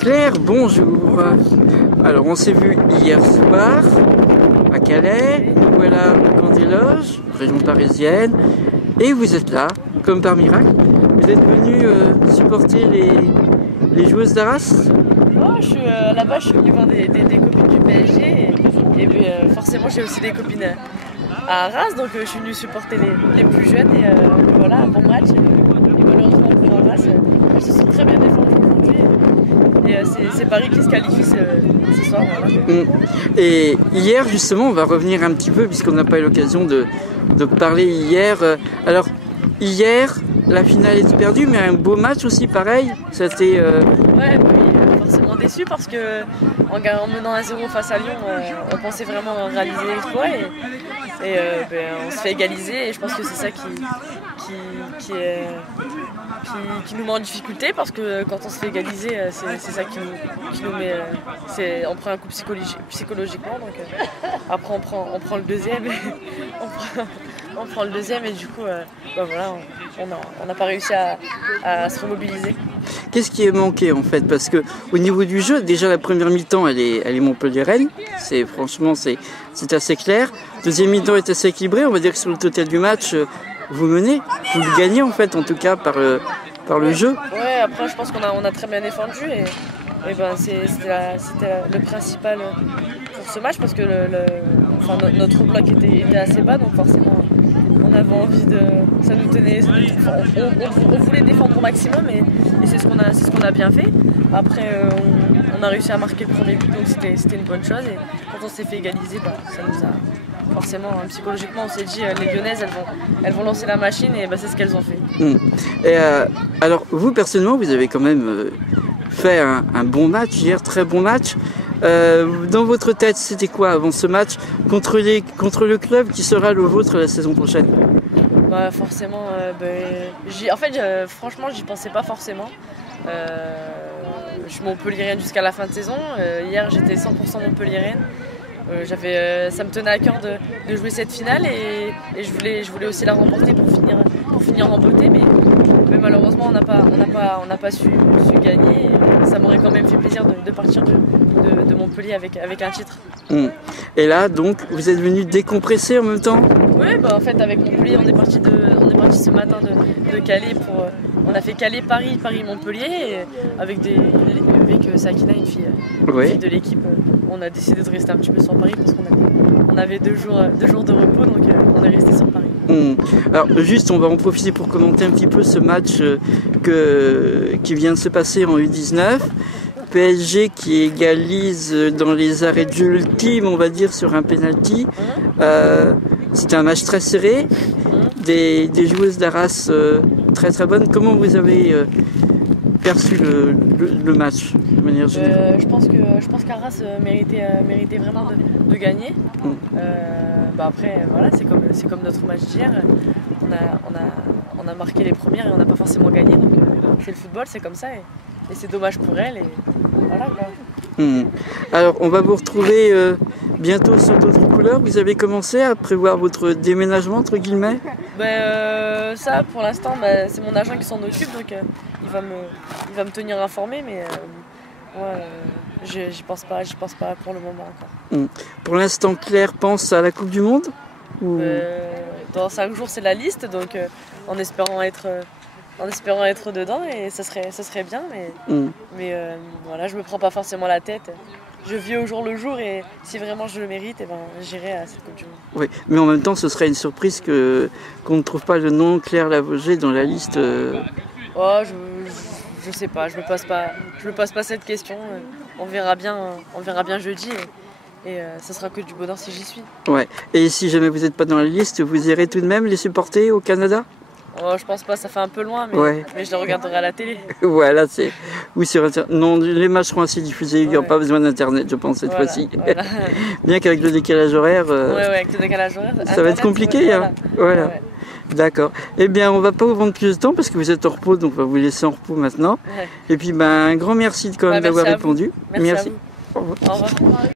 Claire, bonjour. Alors, on s'est vu hier soir à Calais. Voilà le camp des loges, région parisienne. Et vous êtes là, comme par miracle. Vous êtes venu supporter les joueuses d'Arras. Oh, là-bas, je suis venue voir des copines du PSG. Et puis, forcément, j'ai aussi des copines à Arras. Donc, je suis venue supporter les plus jeunes. Et voilà, un bon match. Et malheureusement, pour Arras, elles se sont très bien défendues aujourd'hui. Et c'est Paris qui se qualifie ce soir. Voilà. Et hier, justement, on va revenir un petit peu, puisqu'on n'a pas eu l'occasion de parler hier. Alors, hier, la finale est perdue, mais un beau match aussi, pareil. C'était. Ouais, oui, forcément déçu parce que en menant 1-0 face à Lyon, on pensait vraiment réaliser l'exploit et on se fait égaliser. Et je pense que c'est ça qui nous met en difficulté parce que quand on se fait égaliser, c'est ça qui nous met. On prend un coup psychologiquement. Donc, après, on prend le deuxième. On prend le deuxième et du coup, voilà, on n'a pas réussi à se remobiliser. Qu'est-ce qui est manqué en fait? Parce que au niveau du jeu, déjà la première mi-temps, elle est Montpelliéraine. Franchement, c'est assez clair. Deuxième mi-temps est assez équilibré. On va dire que sur le total du match, vous menez, vous le gagnez en fait, en tout cas par le jeu. Ouais. Après, je pense qu'on a très bien défendu et c'était le principal pour ce match parce que notre bloc était assez bas, donc forcément on avait envie ça nous tenait, on voulait défendre au maximum et c'est ce qu'on a bien fait. Après on a réussi à marquer le premier but, donc c'était une bonne chose et quand on s'est fait égaliser, ça nous a forcément psychologiquement on s'est dit les Lyonnaises elles vont lancer la machine et c'est ce qu'elles ont fait. Et alors vous personnellement vous avez quand même fait un bon match hier, très bon match. Dans votre tête, c'était quoi avant ce match contre le club qui sera le vôtre la saison prochaine? Forcément, franchement, j'y pensais pas forcément. Je suis montpelliéraine jusqu'à la fin de saison. Hier, j'étais 100% montpelliéraine. Ça me tenait à cœur de jouer cette finale et je voulais aussi la remporter pour finir en beauté. Mais malheureusement, on n'a pas su gagner. Ça m'aurait quand même fait plaisir de partir de Montpellier avec un titre. Et là, donc, vous êtes venu décompresser en même temps? Oui, en fait, avec Montpellier, on est parti ce matin de Calais on a fait Calais-Paris, Paris-Montpellier, avec Sakina, une fille de l'équipe. On a décidé de rester un petit peu sur Paris parce qu'on avait deux jours de repos, donc on est resté sur Paris. Alors juste, on va en profiter pour commenter un petit peu ce match qui vient de se passer en U19. PSG qui égalise dans les arrêts de jeu ultimes, on va dire, sur un penalty. C'était un match très serré, des joueuses d'Arras très très bonnes. Comment vous avez perçu le match de manière générale? Je pense qu'Arras méritait vraiment de gagner. Après, voilà, c'est comme notre match d'hier. On a marqué les premières et on n'a pas forcément gagné. Donc c'est le football, c'est comme ça et c'est dommage pour elles. Et voilà, quoi. Alors, on va vous retrouver bientôt sur d'autres couleurs. Vous avez commencé à prévoir votre déménagement, entre guillemets? Ça, pour l'instant, c'est mon agent qui s'en occupe, donc il va me tenir informé, mais j'y pense pas pour le moment encore. Pour l'instant, Claire pense à la Coupe du Monde Dans 5 jours, c'est la liste, donc en espérant être dedans, et ça serait bien, mais voilà, je me prends pas forcément la tête. Je vis au jour le jour et si vraiment je le mérite, j'irai à cette Coupe du Monde. Oui, mais en même temps, ce serait une surprise qu'on ne trouve pas le nom Claire Lavogé dans la liste. Je sais pas, je me pose pas cette question. On verra bien jeudi et ça sera que du bonheur si j'y suis. Ouais. Et si jamais vous n'êtes pas dans la liste, vous irez tout de même les supporter au Canada? Je pense pas, ça fait un peu loin, mais je le regarderai à la télé. Voilà, ou sur Internet. Non, les matchs seront ainsi diffusés, il n'y aura pas besoin d'Internet, je pense, cette fois-ci. Voilà. Bien qu'avec le décalage horaire, avec le décalage horaire, ça va être compliqué. Voilà. Ouais. D'accord. Eh bien, on ne va pas vous prendre plus de temps parce que vous êtes en repos, donc on va vous laisser en repos maintenant. Ouais. Et puis, un grand merci quand même d'avoir répondu. Merci. Au revoir.